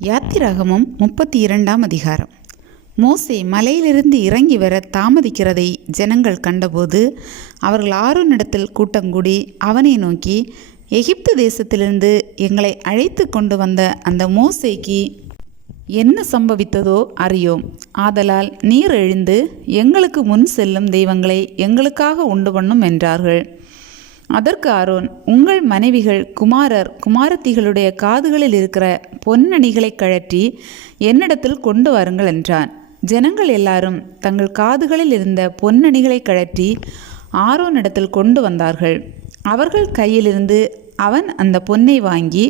யாத்திராகமம் 32ஆம் அதிகாரம். மோசே மலையிலிருந்து இறங்கி வர தாமதிக்கிறதை ஜனங்கள் கண்டபோது அவர்கள் ஆரோனிடத்தில் கூட்டங்கூடி அவனை நோக்கி, எகிப்து தேசத்திலிருந்து எங்களை அழைத்து கொண்டு வந்த அந்த மோசேக்கு என்ன சம்பவித்ததோ அறியோம். ஆதலால் நீர் எழுந்து எங்களுக்கு முன் செல்லும் தெய்வங்களை எங்களுக்காக உண்டு பண்ணும் என்றார்கள். அதற்கு ஆரோன், உங்கள் மனைவிகள், குமாரர், குமாரத்திகளுடைய காதுகளில் இருக்கிற பொன்னணிகளை கழற்றி என்னிடத்தில் கொண்டு வாருங்கள் என்றான். ஜனங்கள் எல்லாரும் தங்கள் காதுகளில் இருந்த பொன்னணிகளை கழற்றி ஆரோனிடத்தில் கொண்டு வந்தார்கள். அவர்கள் கையிலிருந்து அவன் அந்த பொன்னை வாங்கி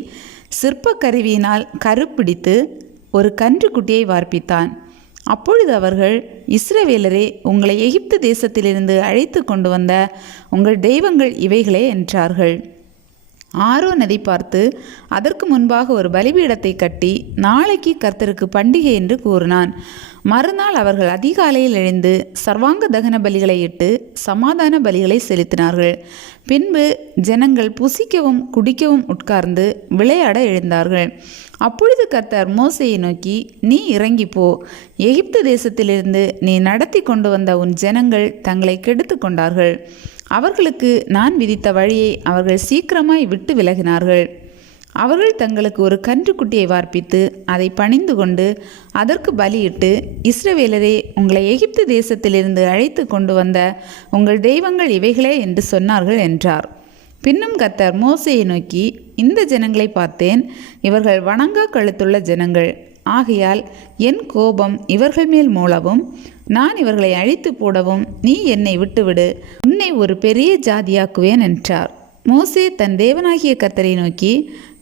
சிற்ப கருவியினால் கருப்பிடித்து ஒரு கன்றுக்குட்டியை வார்ப்பித்தான். அப்பொழுது அவர்கள், இஸ்ரவேலரே, உங்களை எகிப்து தேசத்திலிருந்து அழைத்து கொண்டு வந்த உங்கள் தெய்வங்கள் இவைகளே என்றார்கள். ஆரோன் அதை பார்த்து அதற்கு முன்பாக ஒரு பலிபீடத்தை கட்டி நாளைக்கு கர்த்தருக்கு பண்டிகை என்று கூறினான். மறுநாள் அவர்கள் அதிகாலையில் எழுந்து சர்வாங்க தகன பலிகளை இட்டு சமாதான பலிகளை செலுத்தினார்கள். பின்பு ஜனங்கள் புசிக்கவும் குடிக்கவும் உட்கார்ந்து விளையாட எழுந்தார்கள். அப்பொழுது கர்த்தர் மோசேயை நோக்கி, நீ இறங்கி போ, எகிப்து தேசத்திலிருந்து நீ நடத்தி கொண்டு வந்த உன் ஜனங்கள் தங்களை கெடுத்து கொண்டார்கள். அவர்களுக்கு நான் விதித்த வழியை அவர்கள் சீக்கிரமாய் விட்டு விலகினார்கள். அவர்கள் தங்களுக்கு ஒரு கன்றுக்குட்டியை வார்ப்பித்து அதை பணிந்து கொண்டு அதற்கு பலியிட்டு, இஸ்ரவேலரே, உங்களை எகிப்து தேசத்திலிருந்து அழைத்து கொண்டு வந்த உங்கள் தெய்வங்கள் இவைகளே என்று சொன்னார்கள் என்றார். பின்னும் கர்த்தர் மோசேயை நோக்கி, இந்த ஜனங்களை பார்த்தேன், இவர்கள் வணங்கா கழுத்துள்ள ஜனங்கள். ஆகையால் என் கோபம் இவர்கள் மேல் மூளவும் நான் இவர்களை அழித்து போடவும் நீ என்னை விட்டுவிடு, உன்னை ஒரு பெரிய ஜாதியாக்குவேன் என்றார். மோசே தன் தேவனாகிய கர்த்தரை நோக்கி,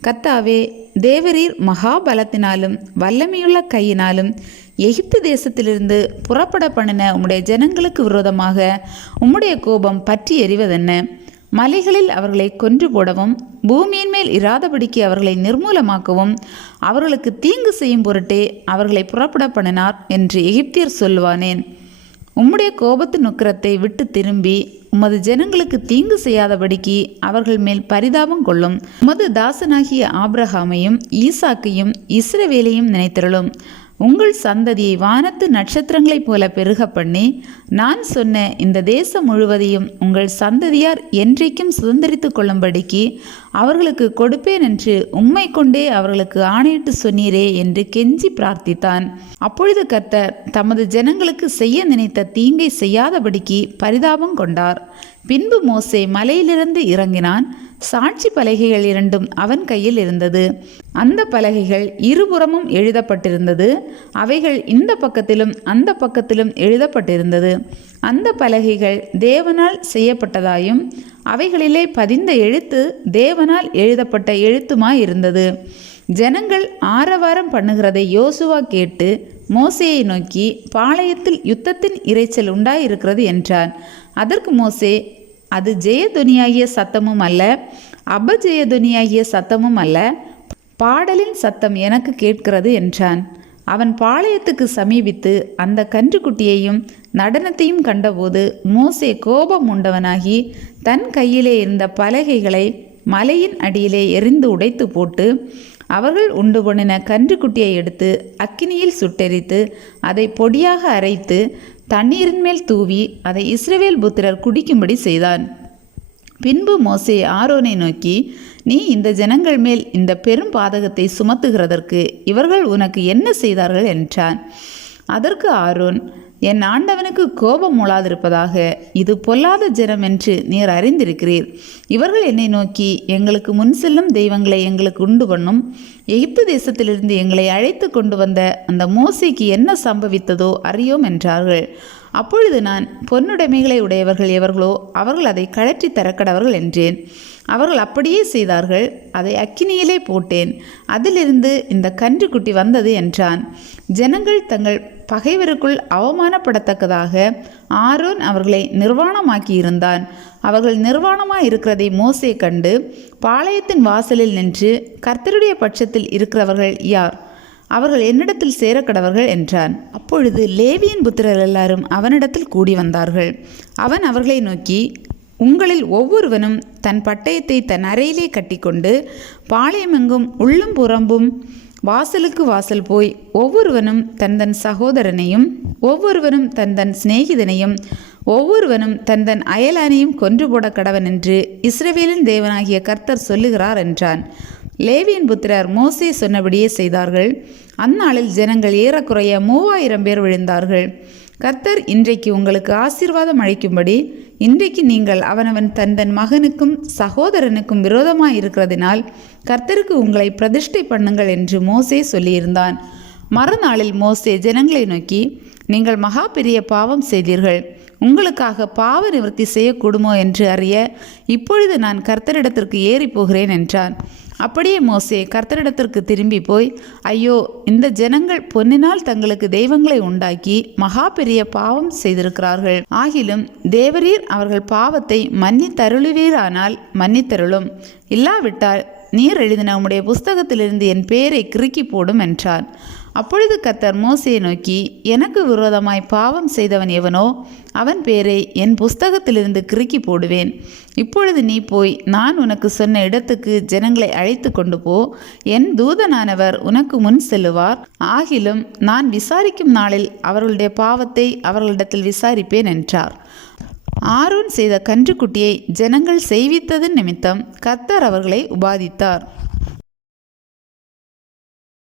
கர்த்தாவே, தேவரீர் மகாபலத்தினாலும் வல்லமையுள்ள கையினாலும் எகிப்து தேசத்திலிருந்து புறப்பட பண்ணின உம்முடைய ஜனங்களுக்கு விரோதமாக உம்முடைய கோபம் பற்றி எறிவதென்ன? மலைகளில் அவர்களை கொன்று போடவும் பூமியின் மேல் இராதபடிக்கு அவர்களை நிர்மூலமாக்கவும் அவர்களுக்கு தீங்கு செய்யும் பொருட்டே அவர்களை புறப்பட பண்ணினார் என்று எகிப்தியர் சொல்வானேன்? உம்முடைய கோபத்தின் உக்கிரத்தை விட்டு திரும்பி உமது ஜனங்களுக்கு தீங்கு செய்யாதபடிக்கு அவர்கள் மேல் பரிதாபம் கொள்ளும். உமது தாசனாகிய ஆபிரகாமையும் ஈசாக்கையும் இஸ்ரவேலையும் நினைத்திருளும். உங்கள் சந்ததியை வானத்து நட்சத்திரங்களைப் போல பெருக பண்ணி நான் சொன்ன இந்த தேசம் முழுவதையும் உங்கள் சந்ததியார் என்றைக்கும் சுதந்திரித்து கொள்ளும்படிக்கு அவர்களுக்கு கொடுப்பேன் என்று உம்மை கொண்டே அவர்களுக்கு ஆணையிட்டு சொன்னீரே என்று கெஞ்சி பிரார்த்தித்தான். அப்பொழுது கர்த்தர் தமது ஜனங்களுக்கு செய்ய நினைத்த தீங்கை செய்யாதபடிக்கு பரிதாபம் கொண்டார். பின்பு மோசே மலையிலிருந்து இறங்கினான். சாட்சி பலகைகள் இரண்டும் அவன் கையில் இருந்தது. அந்த பலகைகள் இருபுறமும் எழுதப்பட்டிருந்தது. அவைகள் இந்த பக்கத்திலும் அந்த பக்கத்திலும் எழுதப்பட்டிருந்தது. அந்த பலகைகள் தேவனால் செய்யப்பட்டதாயும் அவைகளிலே பதிந்த எழுத்து தேவனால் எழுதப்பட்ட எழுத்துமாய் இருந்தது. ஜனங்கள் ஆரவாரம் பண்ணுகிறதை யோசுவா கேட்டு மோசேயை நோக்கி, பாளையத்தில் யுத்தத்தின் இரைச்சல் உண்டாயிருக்கிறது என்றான். அதற்கு மோசே, அது ஜெயதுனியாகிய சத்தமும் அல்ல, அபஜெயதுனியாகிய சத்தமும் அல்ல, பாடலின் சத்தம் எனக்கு கேட்கிறது என்றான். அவன் பாளையத்துக்கு சமீபித்து அந்த கன்றுக்குட்டியையும் நடனத்தையும் கண்டபோது மோசே கோபம் உண்டவனாகி தன் கையிலே இருந்த பலகைகளை மலையின் அடியிலே எறிந்து உடைத்து போட்டு அவர்கள் உண்டு பண்ணின கன்றுக்குட்டியை எடுத்து அக்கினியில் சுட்டெரித்து அதை பொடியாக அரைத்து தண்ணீரின் மேல் தூவி அதை இஸ்ரவேல் புத்திரர் குடிக்கும்படி செய்தான். பின்பு மோசே ஆரோனை நோக்கி, நீ இந்த ஜனங்கள் மேல் இந்த பெரும் பாதகத்தை சுமத்துகிறதற்கு இவர்கள் உனக்கு என்ன செய்தார்கள் என்றான். அதற்கு ஆரோன், என் ஆண்டவனுக்கு கோபம் மூளாதிருப்பதாக, இது பொல்லாத ஜனம் என்று நீர் அறிந்திருக்கிறீர். இவர்கள் என்னை நோக்கி, எங்களுக்கு முன் செல்லும் தெய்வங்களை எங்களுக்கு உண்டு பண்ணும், எகிப்து தேசத்திலிருந்து எங்களை அழைத்து கொண்டு வந்த அந்த மோசேக்கு என்ன சம்பவித்ததோ அறியோம் என்றார்கள். அப்பொழுது நான், பொன்னுடைமைகளை உடையவர்கள் எவர்களோ அவர்கள் அதை கழற்றி தரக்கடவர்கள் என்றேன். அவர்கள் அப்படியே செய்தார்கள். அதை அக்கினியிலே போட்டேன். அதிலிருந்து இந்த கன்றுக்குட்டி வந்தது என்றான். ஜனங்கள் தங்கள் பகைவருக்குள் அவமானப்படத்தக்கதாக ஆரோன் அவர்களை நிர்வாணமாக்கி இருந்தான். அவர்கள் நிர்வாணமாய் இருக்கிறதை மோசே கண்டு பாளையத்தின் வாசலில் நின்று, கர்த்தருடைய பட்சத்தில் இருக்கிறவர்கள் யார்? அவர்கள் என்னிடத்தில் சேரக்கடவர்கள் என்றான். அப்பொழுது லேவியின் புத்திரர் எல்லாரும் அவனிடத்தில் கூடி வந்தார்கள். அவன் அவர்களை நோக்கி, உங்களில் ஒவ்வொருவனும் தன் பட்டயத்தை தன் அறையிலே கட்டிக்கொண்டு பாளையமெங்கும் உள்ளும் புறம்பும் வாசலுக்கு வாசல் போய் ஒவ்வொருவனும் தன் சகோதரனையும் ஒவ்வொருவனும் தன் சிநேகிதனையும் ஒவ்வொருவனும் தன் அயலானையும் கொன்று போட கடவன் என்று இஸ்ரவேலின் தேவனாகிய கர்த்தர் சொல்லுகிறார் என்றான். லேவியின் புத்திரர் மோசே சொன்னபடியே செய்தார்கள். அந்நாளில் ஜனங்கள் ஏறக்குறைய 3000 பேர் விழுந்தார்கள். கர்த்தர் இன்றைக்கு உங்களுக்கு ஆசீர்வாதம் அளிக்கும்படி இன்றைக்கு நீங்கள் அவனவன் தன் மகனுக்கும் சகோதரனுக்கும் விரோதமாயிருக்கிறதினால் கர்த்தருக்கு உங்களை பிரதிஷ்டை பண்ணுங்கள் என்று மோசே சொல்லியிருந்தான். மறுநாளில் மோசே ஜனங்களை நோக்கி, நீங்கள் மகா பெரிய பாவம் செய்தீர்கள். உங்களுக்காக பாவ நிவர்த்தி செய்யக்கூடுமோ என்று அறிய இப்பொழுது நான் கர்த்தரிடத்திற்கு ஏறி போகிறேன் என்றான். அப்படியே மோசே கர்த்தரிடத்திற்கு திரும்பி போய், ஐயோ, இந்த ஜனங்கள் பொன்னினால் தங்களுக்கு தெய்வங்களை உண்டாக்கி மகா பெரிய பாவம் செய்திருக்கிறார்கள். ஆகிலும் தேவரீர் அவர்கள் பாவத்தை மன்னித்தருளுவீரானால் மன்னித்தருளும், இல்லாவிட்டால் நீர் எழுதின உம்முடைய புஸ்தகத்திலிருந்து என் பெயரை கிறுக்கி போடும் என்றான். அப்பொழுது கர்த்தர் மோசேயை நோக்கி, எனக்கு விரோதமாய் பாவம் செய்தவன் எவனோ அவன் பேரை என் புஸ்தகத்திலிருந்து கிறுக்கி போடுவேன். இப்பொழுது நீ போய் நான் உனக்கு சொன்ன இடத்துக்கு ஜனங்களை அழைத்து கொண்டு போ. என் தூதனானவர் உனக்கு முன் செல்லுவார். ஆகிலும் நான் விசாரிக்கும் நாளில் அவர்களுடைய பாவத்தை அவர்களிடத்தில் விசாரிப்பேன் என்றார். ஆரோன் செய்த கன்றுக்குட்டியை ஜனங்கள் செய்வித்ததன் நிமித்தம் கர்த்தர் அவர்களை உபாதித்தார்.